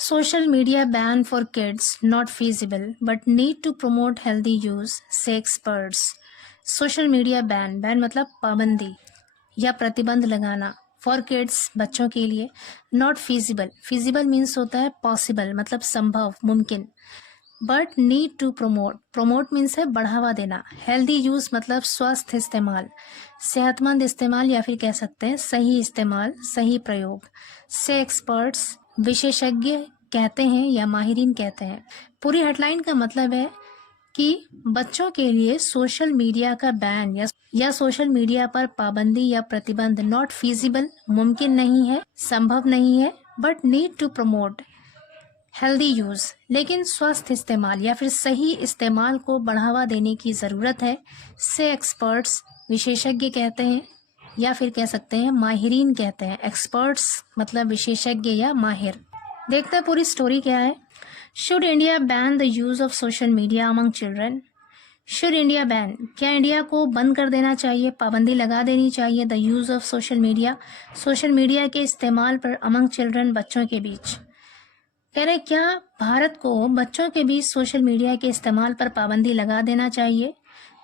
Social media ban for kids not feasible but need to promote healthy use, say experts. Social media ban मतलब पाबंदी या प्रतिबंध लगाना for kids बच्चों के लिए, नॉट फिजिबल मीन्स होता है पॉसिबल मतलब संभव मुमकिन, but need to promote means है बढ़ावा देना, हेल्दी यूज मतलब स्वस्थ इस्तेमाल, सेहतमंद इस्तेमाल या फिर कह सकते हैं सही इस्तेमाल, सही प्रयोग, से एक्सपर्ट्स विशेषज्ञ कहते हैं या माहिरीन कहते हैं। पूरी हेडलाइन का मतलब है कि बच्चों के लिए सोशल मीडिया का बैन या सोशल मीडिया पर पाबंदी या प्रतिबंध नॉट फीजिबल मुमकिन नहीं है, संभव नहीं है, but need to promote healthy use लेकिन स्वस्थ इस्तेमाल या फिर सही इस्तेमाल को बढ़ावा देने की ज़रूरत है, से एक्सपर्ट्स विशेषज्ञ कहते हैं या फिर कह सकते हैं माहिरीन कहते हैं। एक्सपर्ट्स मतलब विशेषज्ञ या माहिर। देखते हैं पूरी स्टोरी क्या है। Should India ban the use of social media among children. Should India ban, क्या इंडिया को बंद कर देना चाहिए, पाबंदी लगा देनी चाहिए the use of social media के इस्तेमाल पर अमंग चिल्ड्रन बच्चों के बीच। कह रहे क्या भारत को बच्चों के बीच सोशल मीडिया के इस्तेमाल पर पाबंदी लगा देना चाहिए।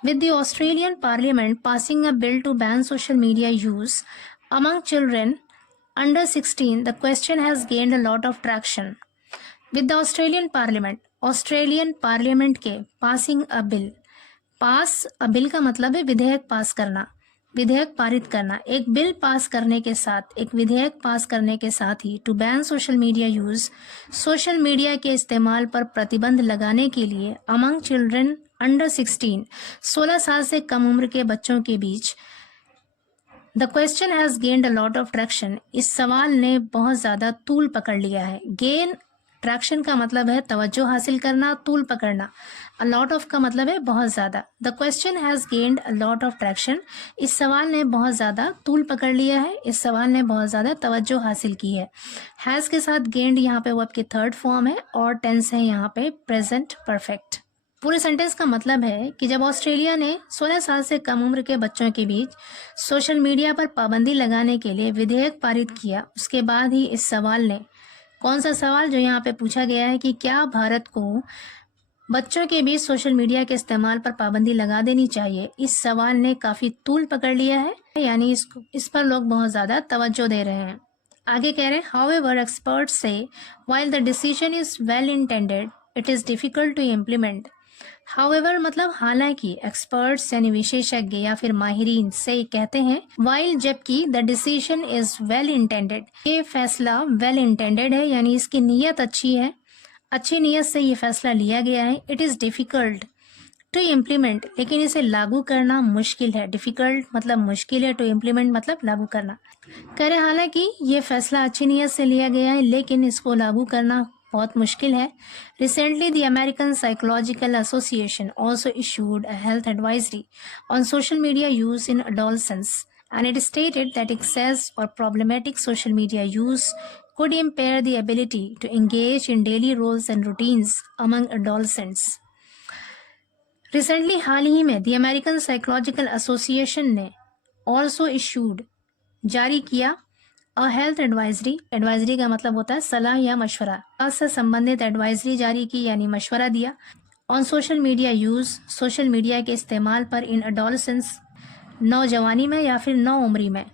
With the Australian parliament passing a bill to ban social media use among children under 16, the question has gained a lot of traction. With the Australian parliament के passing a bill, pass a bill का मतलब है विधेयक पास करना, विधेयक पारित करना, एक बिल पास करने के साथ, एक विधेयक पास करने के साथ ही to ban social media use, social media के इस्तेमाल पर प्रतिबंध लगाने के लिए अमंग चिल्ड्रन अंडर 16 साल से कम उम्र के बच्चों के बीच। The question has gained a lot of traction, इस सवाल ने बहुत ज्यादा तूल पकड़ लिया है। गेन ट्रैक्शन का मतलब है तवज्जो हासिल करना, तूल पकड़ना। अ लॉट ऑफ का मतलब है बहुत ज्यादा। The question has gained a lot of traction, इस सवाल ने बहुत ज्यादा तूल पकड़ लिया है, इस सवाल ने बहुत ज्यादा तवज्जो हासिल की है। हैज के साथ गेन्ड यहाँ पे वर्ब की थर्ड फॉर्म है और टेंस है यहाँ पे प्रेजेंट परफेक्ट। पूरे सेंटेंस का मतलब है कि जब ऑस्ट्रेलिया ने 16 साल से कम उम्र के बच्चों के बीच सोशल मीडिया पर पाबंदी लगाने के लिए विधेयक पारित किया, उसके बाद ही इस सवाल ने, कौन सा सवाल जो यहाँ पे पूछा गया है कि क्या भारत को बच्चों के बीच सोशल मीडिया के इस्तेमाल पर पाबंदी लगा देनी चाहिए, इस सवाल ने काफी तूल पकड़ लिया है, यानी इस पर लोग बहुत ज्यादा तवज्जो दे रहे हैं। आगे कह रहे हैं हाउएवर एक्सपर्ट्स से while the decision is well intended it is difficult to implement. However मतलब हालांकि, एक्सपर्ट्स यानी विशेषज्ञ या फिर माहिरीन से कहते हैं वाइल जबकि, the decision is well intended, ये फैसला वेल इंटेंडेड है यानी इसकी नीयत अच्छी है, अच्छी नीयत से ये फैसला लिया गया है। It is difficult to implement, लेकिन इसे लागू करना मुश्किल है। डिफिकल्ट मतलब मुश्किल है, टू इम्प्लीमेंट मतलब लागू करना। कह रहे हालांकि ये फैसला अच्छी नीयत से लिया गया है लेकिन इसको लागू करना बहुत मुश्किल है। Recently, the American Psychological Association also issued a health advisory on social media use in adolescents, and it stated that excess or problematic social media use could impair the ability to engage in daily roles and routines among adolescents. Recently, हाल ही में The American Psychological Association ने also issued, जारी किया, अ health advisory, advisory का मतलब होता है सलाह या मशवरा, से संबंधित एडवाइजरी जारी की यानी मशवरा दिया। On social media use, social media के इस्तेमाल पर इन एडोलसेंस, नौजवानी में या फिर नौउम्री में।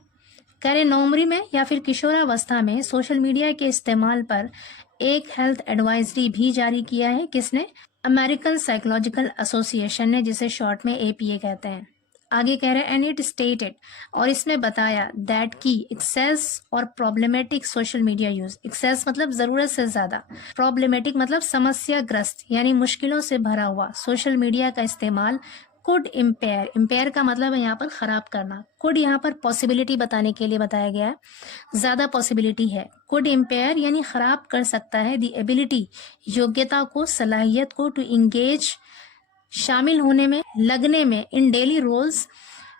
कह रहे नौउम्री में या फिर किशोरावस्था में सोशल मीडिया के इस्तेमाल पर एक हेल्थ एडवाइजरी भी जारी किया है। किसने? अमेरिकन साइकोलॉजिकल एसोसिएशन ने, जिसे शॉर्ट में APA कहते हैं। आगे कह रहे हैं एंड इट स्टेटेड, और इसमें बताया दैट की एक्सेस और problematic social media use, excess मतलब जरूरत से ज्यादा, प्रॉब्लमेटिक मतलब समस्याग्रस्त यानी मुश्किलों से भरा हुआ सोशल मीडिया का इस्तेमाल कुड इम्पेयर, इम्पेयर का मतलब है यहाँ पर खराब करना, कुड यहाँ पर पॉसिबिलिटी बताने के लिए बताया गया है, ज्यादा पॉसिबिलिटी है। कुड इम्पेयर यानी खराब कर सकता है, दी एबिलिटी योग्यता को, सलाहियत को, टू इंगेज शामिल होने में, लगने में, इन डेली रोल्स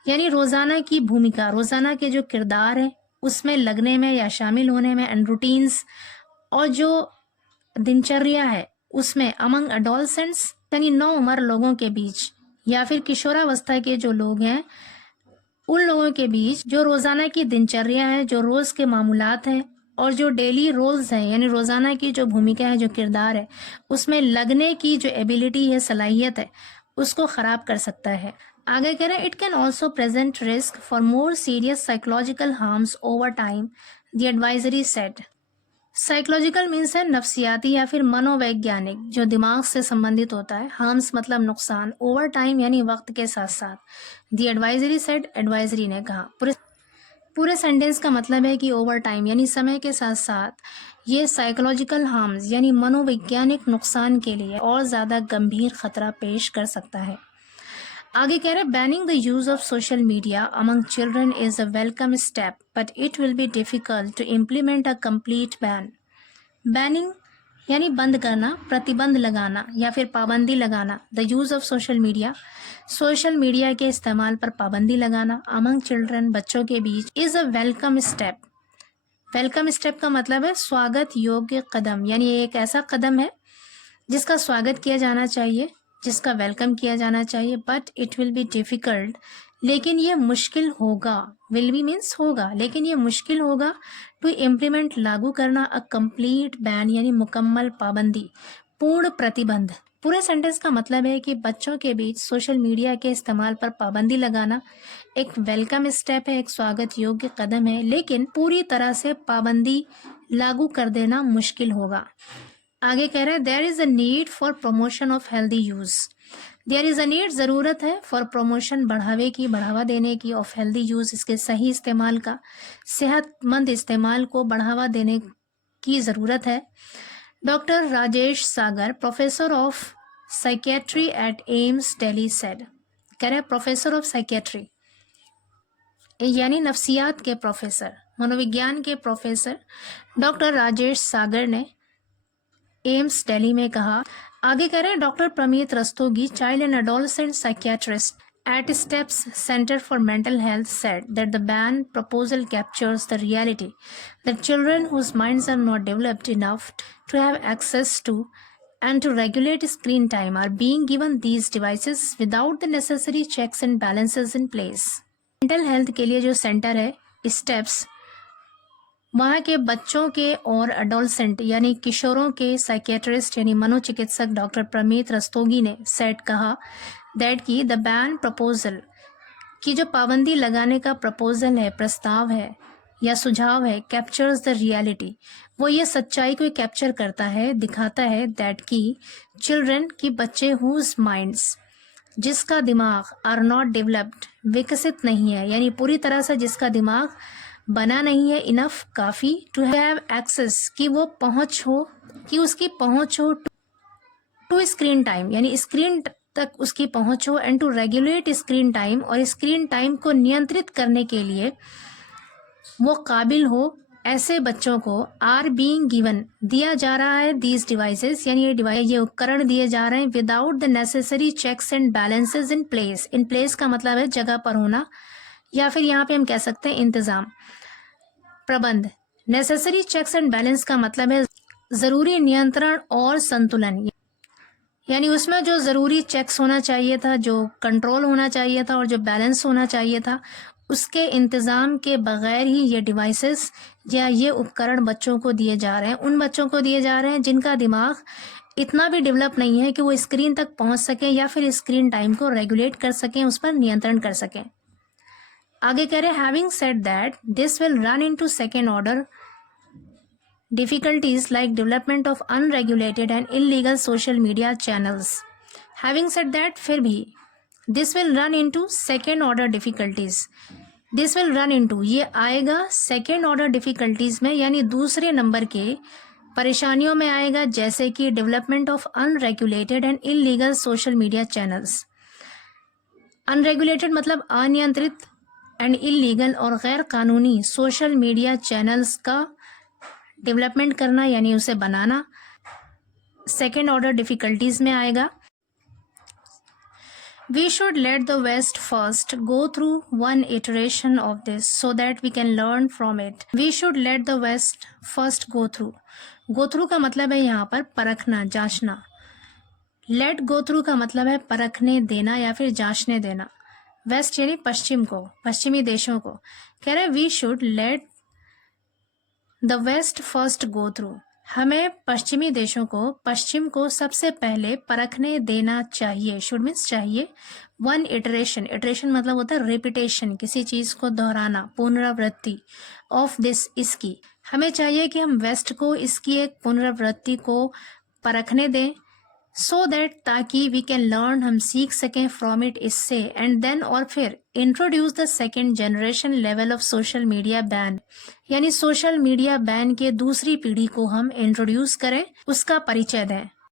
यानी रोजाना की भूमिका, रोजाना के जो किरदार है उसमें लगने में या शामिल होने में, एंड रूटीन्स और जो दिनचर्या है उसमें, अमंग एडोलसेंट्स यानी नौ उम्र लोगों के बीच या फिर किशोरावस्था के जो लोग हैं उन लोगों के बीच, जो रोजाना की दिनचर्या है, जो रोज के मामूलात हैं और जो डेली रोल्स हैं यानी रोजाना की जो भूमिका है, जो किरदार है, उसमें लगने की जो एबिलिटी है, सलाहियत है, उसको खराब कर सकता है। आगे कह रहे हैं it can also present risk for more serious psychological harms over time, the advisory said. Psychological means है नफ्सियाती या फिर मनोवैज्ञानिक, जो दिमाग से संबंधित होता है। हार्म्स मतलब नुकसान, ओवर टाइम यानी वक्त के साथ साथ। द एडवाइजरी सेड, एडवाइजरी ने कहा। पूरे सेंटेंस का मतलब है कि ओवर टाइम यानी समय के साथ साथ ये साइकोलॉजिकल हार्म्स यानी मनोवैज्ञानिक नुकसान के लिए और ज़्यादा गंभीर खतरा पेश कर सकता है। आगे कह रहे banning the use of social media among children is a welcome step but it will be difficult to implement a complete ban. Banning यानी बंद करना, प्रतिबंध लगाना या फिर पाबंदी लगाना। The use of social media के इस्तेमाल पर पाबंदी लगाना अमंग चिल्ड्रन, बच्चों के बीच, is a welcome step. Welcome step का मतलब है स्वागत योग्य कदम, यानी ये एक ऐसा कदम है जिसका स्वागत किया जाना चाहिए, जिसका वेलकम किया जाना चाहिए। But it will be difficult, लेकिन ये मुश्किल होगा। विल बी मीन्स होगा, लेकिन ये मुश्किल होगा। टू इम्प्लीमेंट लागू करना अ कंप्लीट बैन यानी मुकम्मल पाबंदी, पूर्ण प्रतिबंध। पूरे सेंटेंस का मतलब है कि बच्चों के बीच सोशल मीडिया के इस्तेमाल पर पाबंदी लगाना एक वेलकम स्टेप है, एक स्वागत योग्य कदम है, लेकिन पूरी तरह से पाबंदी लागू कर देना मुश्किल होगा। आगे कह रहे हैं there is a need for promotion of healthy use. There is a need, जरूरत है, फॉर प्रमोशन, बढ़ावे की, बढ़ावा देने की, ऑफ हेल्दी यूज, इसके सही इस्तेमाल का, सेहतमंद इस्तेमाल को बढ़ावा देने की जरूरत है। Doctor Rajesh Sagar, professor of psychiatry at AIIMS Delhi said. कह रहे हैं प्रोफेसर ऑफ साइकेट्री यानी नफ्सियात के प्रोफेसर, मनोविज्ञान के प्रोफेसर डॉक्टर राजेश सागर ने एम्स दिल्ली में कहा। आगे कह रहे हैं doctor Pramit Rastogi, child and adolescent psychiatrist at STEPS Center for Mental Health said that the ban proposal captures the reality that children whose minds are not developed enough to have access to and to regulate screen time are being given these devices without the necessary checks and balances in place. Mental health के लिए जो centre है STEPS, वहाँ के बच्चों के और adolescent यानी किशोरों के साइकियाट्रिस्ट यानी मनोचिकित्सक डॉक्टर प्रमीत रस्तोगी ने सेट कहा दैट की द बैन प्रपोजल की जो पाबंदी लगाने का प्रपोजल है, प्रस्ताव है या सुझाव है, कैप्चर्स द रियलिटी, वो ये सच्चाई को कैप्चर करता है, दिखाता है दैट की चिल्ड्रन की बच्चे हुज माइंड्स, जिसका दिमाग आर नॉट डेवलप्ड, विकसित नहीं है, यानी पूरी तरह से जिसका दिमाग बना नहीं है, इनफ, काफ़ी, टू हैव एक्सेस कि वो पहुंच हो, कि उसकी पहुंच हो, टू स्क्रीन टाइम यानी स्क्रीन तक उसकी पहुंच हो, and to regulate screen time और स्क्रीन टाइम को नियंत्रित करने के लिए वो काबिल हो, ऐसे बच्चों को आर बीइंग गिवन दिया जा रहा है दीज डिवाइसेस यानी ये उपकरण दिए जा रहे हैं without the necessary checks and balances in place. In place का मतलब है जगह पर होना, या फिर यहाँ पे हम कह सकते हैं इंतजाम, प्रबंध। नेसेसरी चेक्स एंड बैलेंस का मतलब है जरूरी नियंत्रण और संतुलन, यानी उसमें जो ज़रूरी चेक्स होना चाहिए था, जो कंट्रोल होना चाहिए था और जो बैलेंस होना चाहिए था, उसके इंतज़ाम के बगैर ही ये डिवाइसेस या ये उपकरण बच्चों को दिए जा रहे हैं। उन बच्चों को दिए जा रहे हैं जिनका दिमाग इतना भी डेवलप नहीं है कि वो स्क्रीन तक पहुंच सकें या फिर स्क्रीन टाइम को रेगुलेट कर सकें, उस पर नियंत्रण कर सकें। आगे कह रहे हैं having said that this will run into second order difficulties like development of unregulated and illegal social media channels. Having said that, फिर भी this will run into second order difficulties. This will run into ये आएगा second order difficulties में, यानी दूसरे number के परेशानियों में आएगा, जैसे कि development of unregulated and illegal social media channels. Unregulated मतलब अनियंत्रित, and illegal और गैर कानूनी सोशल मीडिया चैनल्स का डेवलपमेंट करना यानी उसे बनाना सेकेंड ऑर्डर डिफिकल्टीज में आएगा। We should let the west first go through one iteration of this so that we can learn from it. We should let the west first go through. Go through का मतलब है यहाँ पर परखना, जांचना। Let go through का मतलब है परखने देना या फिर जांचने देना। वेस्ट यानी पश्चिम को, पश्चिमी देशों को। कह रहे हैं we should let the west first go through, हमें पश्चिमी देशों को, पश्चिम को सबसे पहले परखने देना चाहिए। शुड मीन्स चाहिए। वन इटरेशन, इटरेशन मतलब होता है रिपीटेशन, किसी चीज को दोहराना, पुनरावृत्ति। ऑफ दिस, इसकी, हमें चाहिए कि हम वेस्ट को इसकी एक पुनरावृत्ति को परखने दें, सो दैट, ताकि वी कैन लर्न, हम सीख सकें फ्रॉम इट, इससे। एंड देन, और फिर introduce the second generation level of social media ban, यानी सोशल मीडिया बैन के दूसरी पीढ़ी को हम इंट्रोड्यूस करें, उसका परिचय दें।